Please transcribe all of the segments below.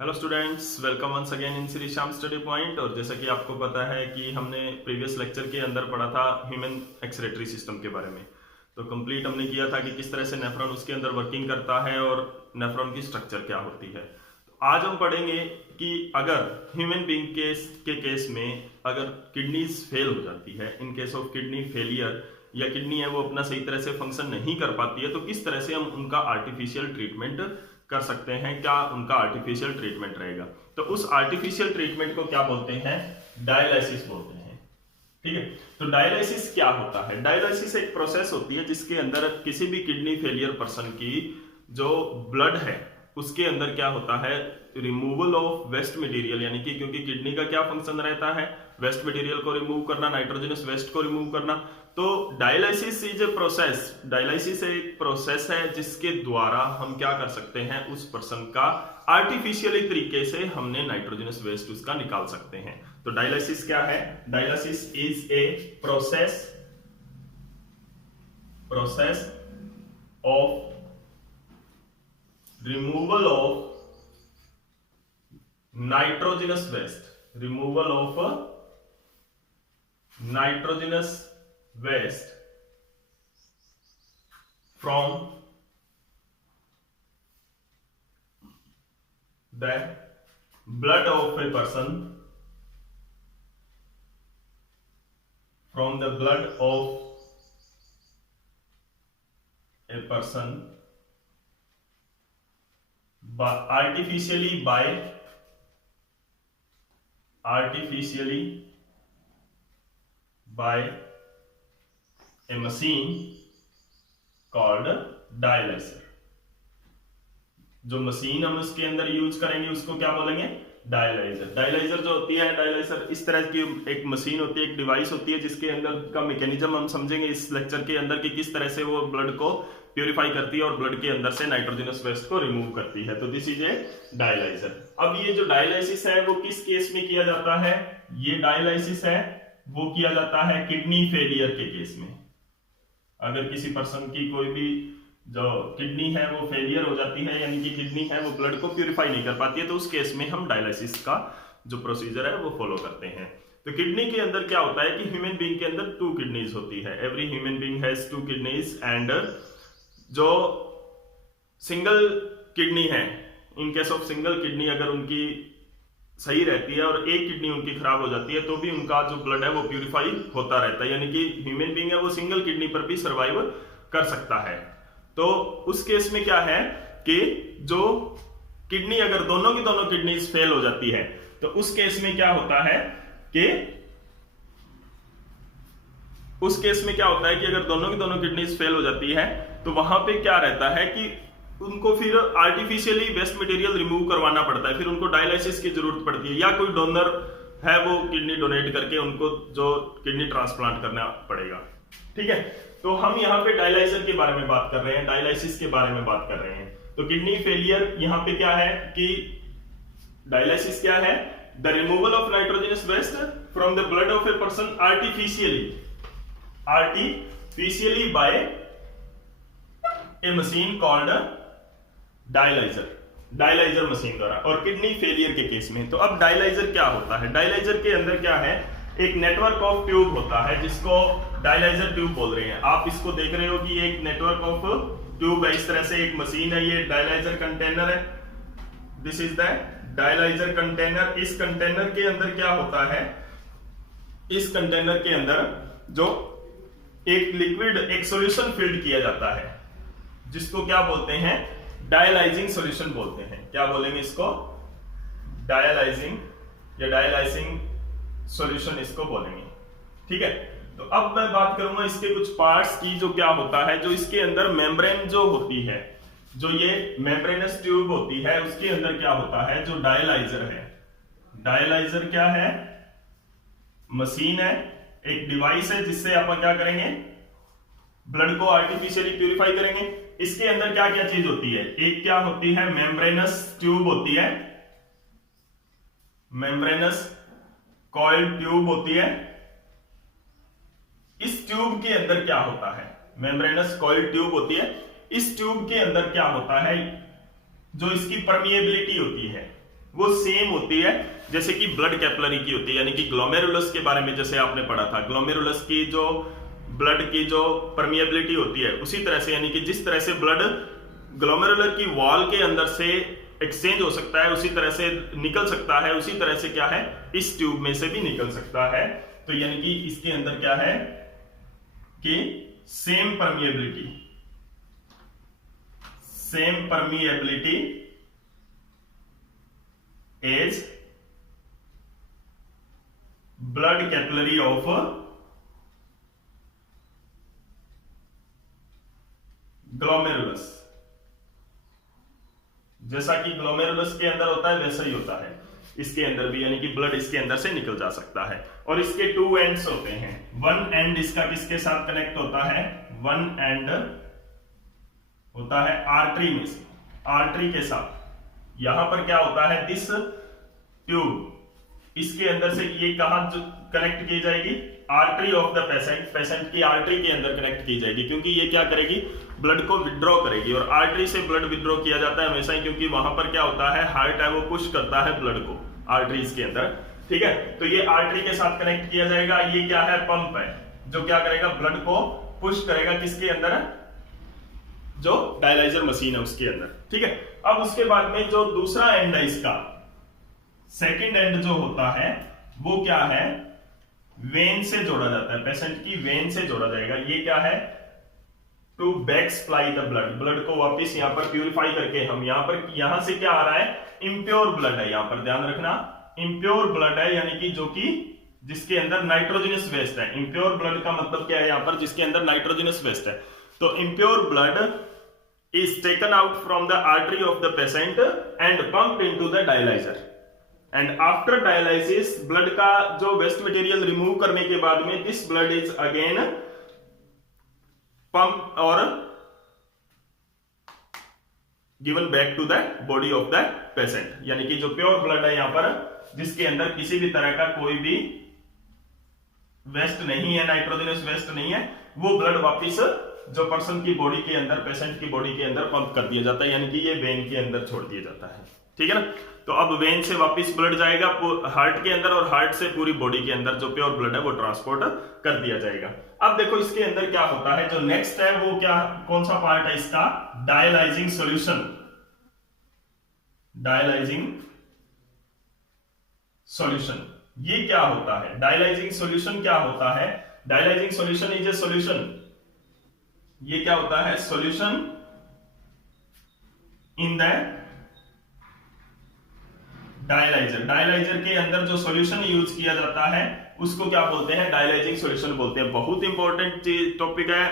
Hello students, welcome once again in Shri Shyam study point. और जैसा कि आपको पता है कि हमने प्रीवियस लेक्चर के अंदर पढ़ा था ह्यूमन एक्सक्रीटरी सिस्टम के बारे में। तो कंप्लीट हमने किया था कि किस तरह से नेफ्रॉन उसके अंदर वर्किंग करता है और नेफ्रॉन की स्ट्रक्चर क्या होती है। तो आज हम पढ़ेंगे कि अगर ह्यूमन बीइंग के केस में अगर किडनीज फेल हो जाती है, in case of kidney failure, या किडनी है वो अपना सही तरह से फंक्शन नहीं कर पाती है, तो किस तरह से हम उनका आर्टिफिशियल ट्रीटमेंट कर सकते हैं, क्या उनका आर्टिफिशियल ट्रीटमेंट रहेगा। तो उस आर्टिफिशियल ट्रीटमेंट को क्या बोलते हैं? डायलिसिस बोलते हैं। ठीक है, तो डायलिसिस क्या होता है? डायलिसिस एक प्रोसेस होती है जिसके अंदर किसी भी किडनी फेलियर पर्सन की जो ब्लड है उसके अंदर क्या होता है, रिमूवल ऑफ वेस्ट मटेरियल, यानी कि क्योंकि किडनी का क्या फंक्शन रहता है, वेस्ट मटेरियल को रिमूव करना, नाइट्रोजनस वेस्ट को रिमूव करना। तो dialysis is a process, dialysis एक प्रोसेस है जिसके द्वारा हम क्या कर सकते हैं, उस पर्सन का आर्टिफिशियली तरीके से हमने नाइट्रोजनस वेस्ट उसका निकाल सकते हैं। तो डायलिसिस क्या है? Dialysis is a process of removal of nitrogenous waste, removal of nitrogenous waste from the blood of a person, from the blood of a person artificially by a machine called dialyzer। जो machine हम उसके अंदर use करेंगे उसको क्या बोलेंगे? Dialyser. Dialyser जो होती है, डायलाइजर इस तरह की एक मशीन होती है, एक डिवाइस होती है जिसके अंदर का मैकेनिज्म हम समझेंगे इस लेक्चर के अंदर कि किस तरह से वो ब्लड को प्यूरिफाई करती है और ब्लड के अंदर से नाइट्रोजनस वेस्ट को रिमूव करती है। तो दिस इज ए डायलाइजर। अब ये जो डायलाइसिस है वो किस केस में किया जाता है? ये डायलाइसिस है वो किया जाता है किडनी फेलियर के केस में। अगर किसी पर्सन की कोई भी जो किडनी है वो फेलियर हो जाती है, यानी कि किडनी है वो ब्लड को प्यूरिफाई नहीं कर पाती है, तो उस केस में हम डायलिसिस का जो प्रोसीजर है वो फॉलो करते हैं। तो किडनी के अंदर क्या होता है कि ह्यूमन बीइंग के अंदर 2 किडनीज होती है। Every human being has 2 kidneys. And जो सिंगल किडनी है, in case of single kidney अगर उनकी सही रहती है और एक किडनी उनकी खराब हो जाती है तो भी उनका जो ब्लड है वो प्यूरिफाई होता रहता है, यानी कि ह्यूमन बीइंग है वो सिंगल किडनी पर भी सर्वाइव कर सकता है। तो उस केस में क्या है कि जो किडनी अगर दोनों की दोनों किडनीज फेल हो जाती है तो उस केस में क्या होता है कि अगर दोनों की दोनों किडनीज फेल हो जाती है तो वहां पे क्या रहता है कि उनको फिर आर्टिफिशियली वेस्ट मटेरियल रिमूव करवाना पड़ता है, फिर उनको डायलिसिस की जरूरत पड़ती है, या कोई डोनर है वो किडनी डोनेट करके उनको जो किडनी ट्रांसप्लांट करना पड़ेगा। ठीक है, तो हम यहाँ पे डायलाइजर के बारे में बात कर रहे हैं, डायलिसिस के बारे में बात कर रहे हैं। तो किडनी फेलियर यहाँ पे क्या है कि डायलिसिस क्या है? The removal of nitrogenous waste from the blood of a person artificially by a machine called dialyzer machine द्वारा, और किडनी फेलियर के केस में। तो अब डायलाइजर क्या होता है? डायलाइजर के अंदर क्या है, एक नेटवर्क ऑफ ट्यूब होता है जिसको डायलाइजर ट्यूब बोल रहे हैं। आप इसको देख रहे हो कि एक नेटवर्क ऑफ ट्यूब है, इस तरह से एक मशीन है, ये डायलाइजर कंटेनर है, this is the dialyser container. इस कंटेनर के अंदर क्या होता है, इस कंटेनर के अंदर जो एक लिक्विड, एक सॉल्यूशन फील्ड किया जाता है जिसको क्या बोलते हैं? डायलाइजिंग सॉल्यूशन बोलते हैं। क्या बोलेंगे इसको? डायलाइजिंग या डायलाइजिंग सॉल्यूशन इसको बोलेंगे। ठीक है, तो अब मैं बात करूंगा इसके कुछ पार्ट्स की। जो क्या होता है, जो इसके अंदर मेम्ब्रेन जो होती है, जो ये मेम्ब्रेनस ट्यूब होती है, उसके अंदर क्या होता है, जो डायलाइजर है। डायलाइजर क्या है? मशीन है, एक डिवाइस है जिससे आप क्या करेंगे, ब्लड को आर्टिफिशियली प्यूरिफाई करेंगे। इसके अंदर क्या क्या चीज होती है? एक क्या होती है, मेम्ब्रेनस ट्यूब होती है, मेम्ब्रेनस कॉइल ट्यूब होती है। इस ट्यूब के अंदर क्या होता है, मेम्ब्रेनस कॉइल ट्यूब होती है। इस ट्यूब के अंदर क्या होता है, जो इसकी परमिएबिलिटी होती है वो सेम होती है जैसे कि ब्लड कैपिलरी की होती है, यानी कि ग्लोमेरुलस के बारे में जैसे आपने पढ़ा था, ग्लोमेरुलस की जो ब्लड की जो परमिएबिलिटी होती है उसी तरह से, यानी कि जिस तरह से ब्लड ग्लोमेरुलर की वॉल के अंदर से एक्सचेंज हो सकता है, उसी तरह से निकल सकता है, उसी तरह से क्या है इस ट्यूब में से भी निकल सकता है। तो यानी कि इसके अंदर क्या है कि same permeability as blood capillary of glomerulus. जैसा कि ग्लोमेरुलस के अंदर होता है वैसा ही होता है इसके अंदर भी, यानी कि ब्लड इसके अंदर से निकल जा सकता है। और इसके 2 एंड्स होते हैं, वन एंड इसका किसके साथ कनेक्ट होता है, वन एंड होता है आर्टरी में से, आर्टरी के साथ। यहां पर क्या होता है, दिस ट्यूब इसके अंदर से ये कहां कनेक्ट की जाएगी, आर्टरी ऑफ द पेशेंट की आर्टरी के अंदर कनेक्ट की जाएगी, क्योंकि ये क्या करेगी, ब्लड को विड्रॉ करेगी। और आर्टरी से ब्लड विड्रॉ किया जाता है हमेशा ही, क्योंकि वहां पर क्या होता है, हार्ट है वो पुश करता है ब्लड को आर्टरीज के अंदर, ठीक है। तो ये आर्टरी के साथ कनेक्ट किया जाएगा। ये क्या है, पंप है जो क्या करेगा, ब्लड को पुश करेगा किसके अंदर, जो डायलाइजर मशीन है उसके अंदर, ठीक है। अब उसके बाद में जो दूसरा एंड है इसका, सेकेंड एंड जो होता है वो क्या है, वेन से जोड़ा जाता है, पेशेंट की वेन से जोड़ा जाएगा। ये क्या है, to back supply the blood, blood को वापस यहां पर प्यूरिफाई करके हम यहां पर, यहां से क्या आ रहा है, इम्प्योर ब्लड है, यहां पर ध्यान रखना इम्प्योर ब्लड है, यानी कि जो कि जिसके अंदर नाइट्रोजनस वेस्ट है। इम्प्योर ब्लड का मतलब क्या है यहां पर, जिसके अंदर नाइट्रोजनस वेस्ट है। तो impure blood is taken out from the artery of the patient and pumped into the dialyser, and after dialysis blood का जो वेस्ट मटेरियल रिमूव करने के बाद में this blood is again pump और given back to the body of the patient, यानी कि जो प्योर ब्लड है यहां पर, जिसके अंदर किसी भी तरह का कोई भी वेस्ट नहीं है, नाइट्रोजनस वेस्ट नहीं है, वो ब्लड वापिस जो पर्सन की बॉडी के अंदर, पेशेंट की बॉडी के अंदर पंप कर दिया जाता है, यानी कि ये वेन के अंदर छोड़ दिया जाता है, ठीक है ना। तो अब वेन से वापस ब्लड जाएगा हार्ट के अंदर, और हार्ट से पूरी बॉडी के अंदर जो प्योर ब्लड है वो ट्रांसपोर्ट कर दिया जाएगा। अब देखो इसके अंदर क्या होता है, जो नेक्स्ट है वो क्या, कौन सा पार्ट है इसका, डायलाइजिंग सॉल्यूशन। डायलाइजिंग सॉल्यूशन ये क्या होता है, डायलाइजिंग सॉल्यूशन क्या होता है, dialysing solution is a solution, ये क्या होता है, solution in the dialyser. Dialyser के अंदर जो सॉल्यूशन यूज किया जाता है उसको क्या बोलते हैं, डायलाइजिंग सॉल्यूशन बोलते हैं। बहुत इंपॉर्टेंट टॉपिक है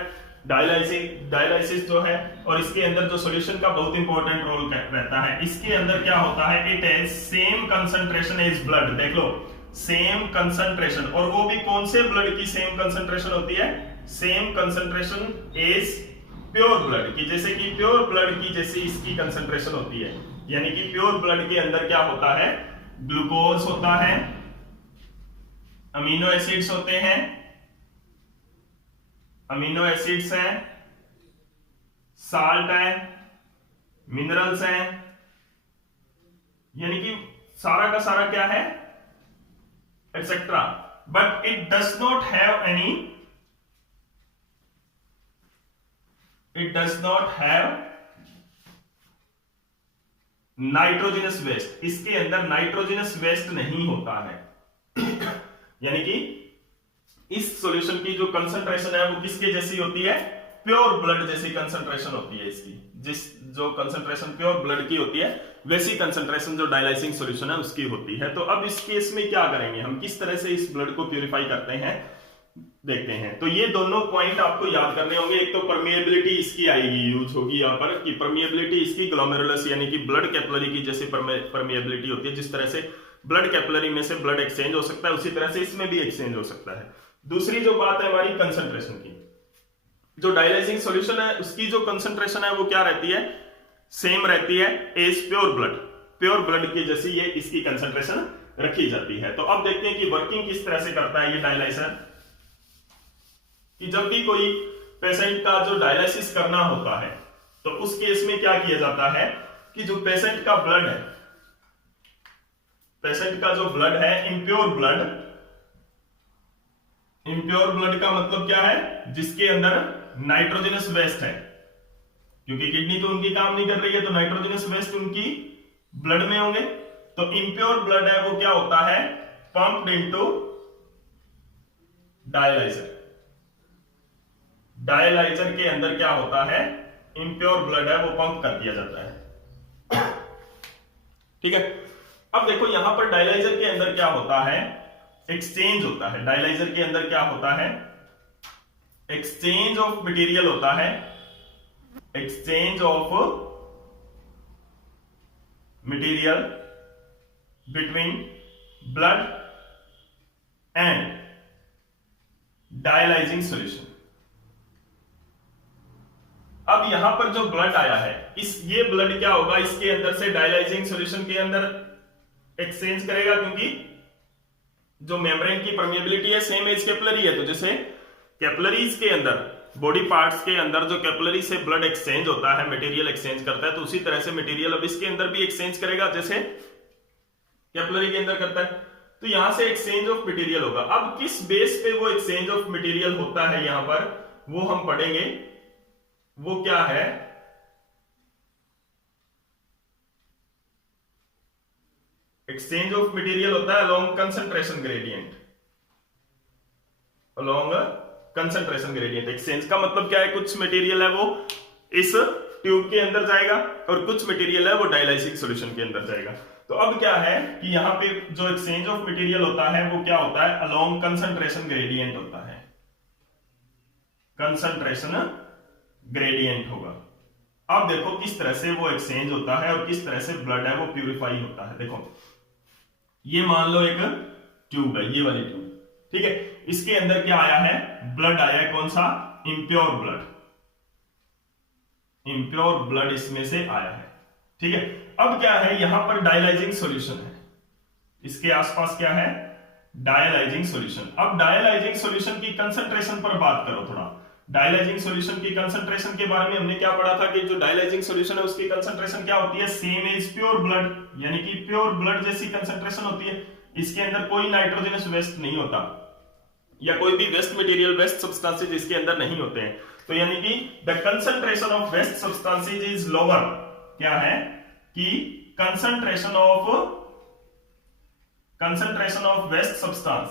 डायलाइसिस जो है, और इसके अंदर जो सॉल्यूशन का बहुत इंपॉर्टेंट रोल रहता है। इसके अंदर क्या होता है, it has same concentration as blood, देख लो सेम कंसंट्रेशन, और वो भी कौन से ब्लड की सेम कंसंट्रेशन होती है, same concentration as pure blood की, जैसे कि प्योर ब्लड की जैसे इसकी कंसंट्रेशन होती है। यानी कि प्योर ब्लड के अंदर क्या होता है, ग्लूकोज होता है, अमीनो एसिड्स होते हैं, अमीनो एसिड्स हैं, साल्ट है, मिनरल्स हैं, यानी कि सारा का सारा क्या है, etcetera. But it does not have any, it does not have nitrogenous waste, इसके अंदर नाइट्रोजनस वेस्ट नहीं होता है। यानी कि इस सॉल्यूशन की जो कंसंट्रेशन है वो किसके जैसी होती है, प्योर ब्लड जैसी कंसंट्रेशन होती है इसकी, जिस जो कंसंट्रेशन प्योर ब्लड की होती है वैसी कंसंट्रेशन जो डायलाइसिंग सॉल्यूशन है उसकी होती है। तो अब इस केस में क्या करेंगे हम, किस तरह से इस ब्लड को प्यूरिफाई करते हैं देखते हैं। तो ये दोनों पॉइंट आपको याद करने होंगे। एक तो परमिएबिलिटी इसकी आएगी, यूज होगी यहाँ पर कि परमिएबिलिटी इसकी ग्लोमेरुलस यानी कि ब्लड कैपिलरी की जैसे परमिएबिलिटी होती है, जिस तरह से ब्लड कैपिलरी में से ब्लड एक्सचेंज हो सकता है उसी तरह से इसमें भी एक्सचेंज हो सकता है। दूसरी जो बात है हमारी कंसंट्रेशन की, जो डायलाइजिंग सॉल्यूशन है उसकी जो कंसंट्रेशन है वो क्या रहती है, सेम रहती है as pure blood, pure blood की जैसी ये इसकी कंसंट्रेशन रखी जाती है। तो अब देखते हैं कि वर्किंग किस तरह से करता है ये डायलाइजर। कि जब भी कोई पेशेंट का जो डायलिसिस करना होता है तो उस केस में क्या किया जाता है कि जो पेशेंट का ब्लड है पेशेंट का जो ब्लड है इम्प्योर ब्लड, इम्प्योर ब्लड का मतलब क्या है, जिसके अंदर नाइट्रोजनस वेस्ट है, क्योंकि किडनी तो उनकी काम नहीं कर रही है तो नाइट्रोजनस वेस्ट उनकी ब्लड में होंगे। तो इम्प्योर ब्लड है वो क्या होता है, पंप्ड इनटू डायलाइजर। डायलाइजर के अंदर क्या होता है, इम्प्योर ब्लड है वो पंप कर दिया जाता है। ठीक है, अब देखो यहां पर डायलाइजर के अंदर क्या होता है, एक्सचेंज होता है। डायलाइजर के अंदर क्या होता है, एक्सचेंज ऑफ मटेरियल होता है, exchange of material between blood and dialysing solution. अब यहां पर जो ब्लड आया है, ये ब्लड क्या होगा, इसके अंदर से डायलाइजिंग सॉल्यूशन के अंदर एक्सचेंज करेगा, क्योंकि जो मेम्ब्रेन की परमेबिलिटी है सेम एज कैपिलरी है। तो जैसे कैपिलरीज के अंदर, बॉडी पार्ट्स के अंदर जो कैपिलरी से ब्लड एक्सचेंज होता है, मटेरियल एक्सचेंज करता है, तो उसी तरह से मटेरियल अब इसके अंदर भी एक्सचेंज करेगा जैसे कैपिलरी के अंदर करता है। तो यहां से एक्सचेंज ऑफ मटेरियल होगा। अब किस बेस पे वो एक्सचेंज ऑफ मटेरियल होता है यहां पर, वो हम पढ़ेंगे। वो क्या है, एक्सचेंज ऑफ मटेरियल होता है along concentration gradient, along concentration gradient. Exchange का मतलब क्या है, कुछ मटेरियल है वो इस ट्यूब के अंदर जाएगा और कुछ मटेरियल है वो डायलाइसिस सॉल्यूशन के अंदर जाएगा। तो अब क्या है कि यहां पे जो एक्सचेंज ऑफ मटेरियल होता है वो क्या होता है, अलोंग कंसंट्रेशन ग्रेडियंट होता है, कंसंट्रेशन ग्रेडियंट होगा। अब देखो किस तरह से वो एक्सचेंज होता है और किस तरह से ब्लड है वो प्यूरिफाई होता है। देखो ये मान लो एक ट्यूब है, ये वाली ट्यूब, ठीक है, इसके अंदर क्या आया है, ब्लड आया है, कौन सा, इम्प्योर ब्लड, इम्प्योर ब्लड इसमें से आया है। ठीक है, अब क्या है, यहां पर डायलाइजिंग सॉल्यूशन है, इसके आसपास क्या है, डायलाइजिंग सॉल्यूशन। अब डायलाइजिंग सॉल्यूशन की कंसंट्रेशन पर बात करो थोड़ा। डायलाइजिंग सॉल्यूशन की कंसंट्रेशन के बारे में हमने क्या पढ़ा था कि जो डायलाइजिंग सॉल्यूशन है उसकी कंसंट्रेशन क्या होती है, सेम एज प्योर ब्लड, यानी कि प्योर ब्लड जैसी कंसंट्रेशन होती है। इसके अंदर कोई नाइट्रोजनस वेस्ट नहीं होता या कोई भी वेस्ट मटेरियल, वेस्ट सब्सटेंसेस इसके अंदर नहीं होते हैं। तो यानी कि the concentration of waste substances is lower, क्या है कि concentration of waste substance,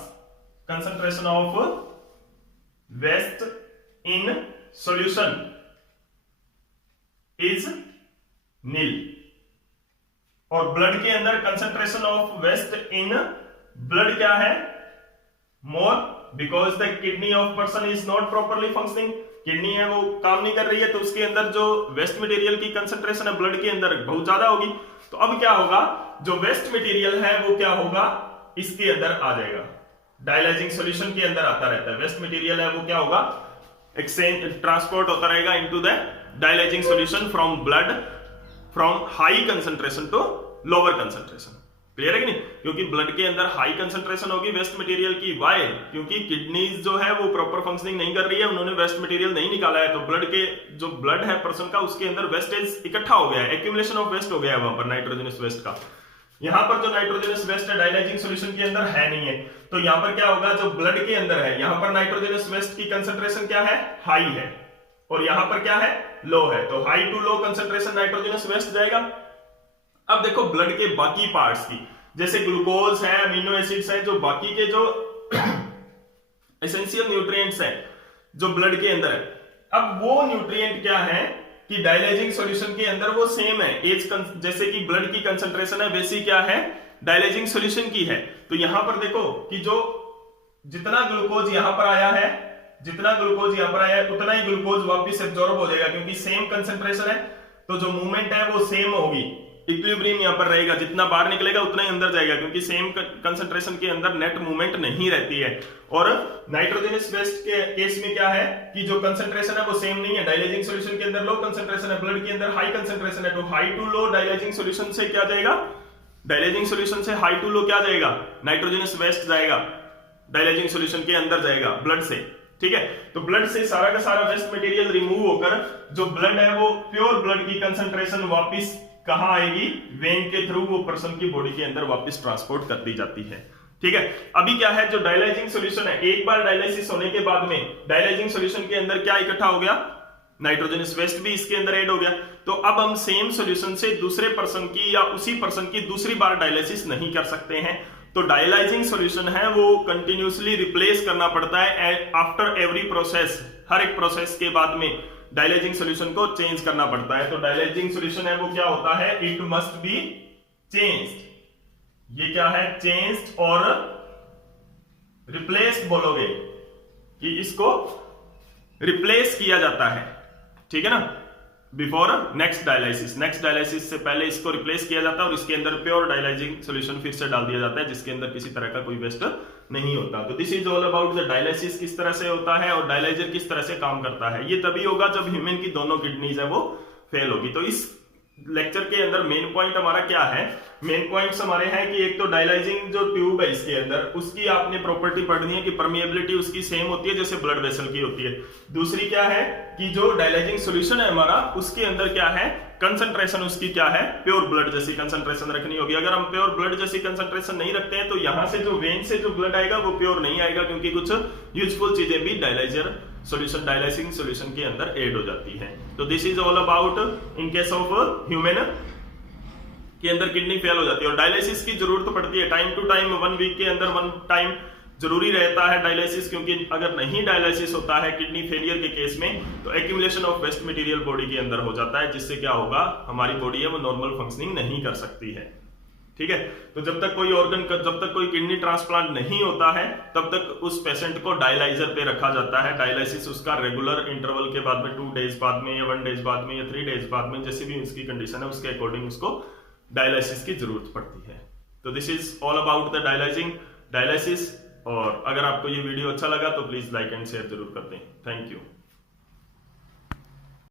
concentration of waste in solution is nil. और ब्लड के अंदर concentration of waste in blood क्या है, more, because the kidney of person is not properly functioning. Kidney है वो काम नहीं कर रही है, तो उसके अंदर जो वेस्ट मटेरियल की कंसंट्रेशन है ब्लड के अंदर बहुत ज्यादा होगी। तो अब क्या होगा, जो वेस्ट मटेरियल है वो क्या होगा, इसके अंदर आ जाएगा, डायलाइजिंग सॉल्यूशन के अंदर आता रहता है। वेस्ट मटेरियल है वो क्या होगा, एक्सचेंज, ट्रांसपोर्ट होता रहेगा into the dialysing solution from blood, from high concentration to lower concentration. Clear है कि नहीं, क्योंकि ब्लड के अंदर हाई कंसंट्रेशन होगी वेस्ट मटेरियल की। वाई, क्योंकि किडनीज जो है वो प्रॉपर फंक्शनिंग नहीं कर रही है, उन्होंने वेस्ट मटेरियल नहीं निकाला है, तो ब्लड के जो ब्लड है पर्सन का उसके अंदर वेस्टेज इकट्ठा हो गया है, एक्यूमुलेशन ऑफ वेस्ट हो गया है वहां पर, नाइट्रोजनस वेस्ट का। यहां पर जो नाइट्रोजनस वेस्ट है डायलाइजिंग सॉल्यूशन के अंदर है नहीं है, तो यहां पर क्या होगा, जो ब्लड के अंदर है यहां पर नाइट्रोजनस वेस्ट की कंसंट्रेशन क्या है, हाई है, और यहां पर क्या है, लो है। तो high to low concentration nitrogenous waste जाएगा। अब देखो ब्लड के बाकी पार्ट्स की, जैसे ग्लूकोज है, अमीनो एसिड्स है, जो बाकी के जो एसेंशियल न्यूट्रिएंट्स हैं जो ब्लड के अंदर है, अब वो न्यूट्रिएंट क्या है कि डायलाइजिंग सॉल्यूशन के अंदर वो सेम है, एज जैसे कि ब्लड की कंसंट्रेशन है वैसी क्या है, डायलाइजिंग सॉल्यूशन की है। तो यहां पर देखो कि जो जितना ग्लूकोज यहां पर आया है, जितना ग्लूकोज यहां पर आया है उतना ही ग्लूकोज वापस एब्जॉर्ब हो जाएगा, क्योंकि सेम कंसंट्रेशन है, तो जो मूवमेंट है वो सेम होगी, इक्विलिब्रियम यहां पर रहेगा, जितना बाहर निकलेगा उतना ही अंदर जाएगा, क्योंकि सेम कंसंट्रेशन के अंदर नेट मूवमेंट नहीं रहती है। और नाइट्रोजनस वेस्ट के केस में क्या है कि जो कंसंट्रेशन है वो सेम नहीं है, डायलाइजिंग सॉल्यूशन के अंदर लो कंसंट्रेशन है, ब्लड के अंदर हाई कंसंट्रेशन है, तो high to low dialysing solution से क्या जाएगा, डायलाइजिंग सॉल्यूशन से हाई टू लो क्या जाएगा, नाइट्रोजनस वेस्ट जाएगा, डायलाइजिंग सॉल्यूशन के अंदर जाएगा ब्लड से। ठीक है, तो ब्लड से सारा का सारा वेस्ट मटेरियल रिमूव होकर जो ब्लड है वो प्योर ब्लड की कंसंट्रेशन वापस कहां आएगी, वेन के थ्रू वो पर्सन की बॉडी के अंदर वापस ट्रांसपोर्ट कर दी जाती है। ठीक है, अभी क्या है, जो डायलाइजिंग सॉल्यूशन है, एक बार डायलिसिस होने के बाद में डायलाइजिंग सॉल्यूशन के अंदर क्या इकट्ठा हो गया, नाइट्रोजनस वेस्ट भी इसके अंदर ऐड हो गया। तो अब हम सेम सॉल्यूशन से दूसरे पर्सन की या उसी पर्सन की दूसरी बार डायलिसिस नहीं कर सकते हैं। तो डायलाइजिंग सॉल्यूशन है वो कंटिन्यूसली रिप्लेस करना पड़ता है आफ्टर एवरी प्रोसेस, हर एक प्रोसेस के बाद में डायलाइजिंग सॉल्यूशन को चेंज करना पड़ता है। तो डायलाइजिंग सॉल्यूशन है वो क्या होता है, इट मस्ट बी चेंज्ड। ये क्या है, चेंज्ड और रिप्लेस्ड बोलोगे कि इसको रिप्लेस किया जाता है, ठीक है ना, before next dialysis. Next dialysis से पहले इसको रिप्लेस किया जाता है और इसके अंदर प्योर डायलाइजिंग सॉल्यूशन फिर से डाल दिया जाता है जिसके अंदर किसी तरह का कोई वेस्ट नहीं होता। तो this is all about the dialysis, किस तरह से होता है और डायलाइजर किस तरह से काम करता है। ये तभी होगा जब ह्यूमन की दोनों किडनीज है वो फेल होगी। तो इस लेक्चर के अंदर मेन पॉइंट हमारा क्या है, मेन पॉइंट्स हमारे हैं कि एक तो डायलाइजिंग जो ट्यूब है इसके अंदर, उसकी आपने प्रॉपर्टी पढ़नी है कि परमिएबिलिटी उसकी सेम होती है जैसे ब्लड वेसल की होती है। दूसरी क्या है कि जो डायलाइजिंग सॉल्यूशन है हमारा, उसके अंदर क्या है, कंसंट्रेशन उसकी क्या है, प्योर ब्लड जैसी कंसंट्रेशन रखनी होगी। अगर हम प्योर ब्लड जैसी कंसंट्रेशन नहीं रखते हैं तो यहां से जो वेन से जो ब्लड आएगा वो प्योर नहीं आएगा, क्योंकि कुछ यूजफुल चीजें भी डायलाइजर सॉल्यूशन, डायलाइजिंग सॉल्यूशन के अंदर ऐड हो जाती है। तो this is all about in case of human के अंदर किडनी फेल हो जाती है और डायलिसिस की जरूरत पड़ती है टाइम टू टाइम, 1 वीक के अंदर 1 टाइम जरूरी रहता है डायलिसिस, क्योंकि अगर नहीं डायलिसिस होता है किडनी फेलियर के केस में तो accumulation of waste material body के अंदर हो जाता है, जिससे क्या होगा, हमारी बॉडी है वो नॉर्मल फंक्शनिंग नहीं कर सकती है। ठीक है, तो जब तक कोई ऑर्गन का, जब तक कोई किडनी ट्रांसप्लांट नहीं होता है तब तक उस पेशेंट को डायलाइजर पे रखा जाता है। डायलिसिस उसका रेगुलर इंटरवल के बाद में 2 डेज बाद में या 1 डेज बाद में या 3 डेज बाद में, जैसी भी उसकी कंडीशन है उसके अकॉर्डिंग उसको डायलिसिस की जरूरत पड़ती है। तो this is all about the dialysis. और अगर आपको ये वीडियो अच्छा लगा तो प्लीज लाइक एंड शेयर जरूर कर दें। Thank you.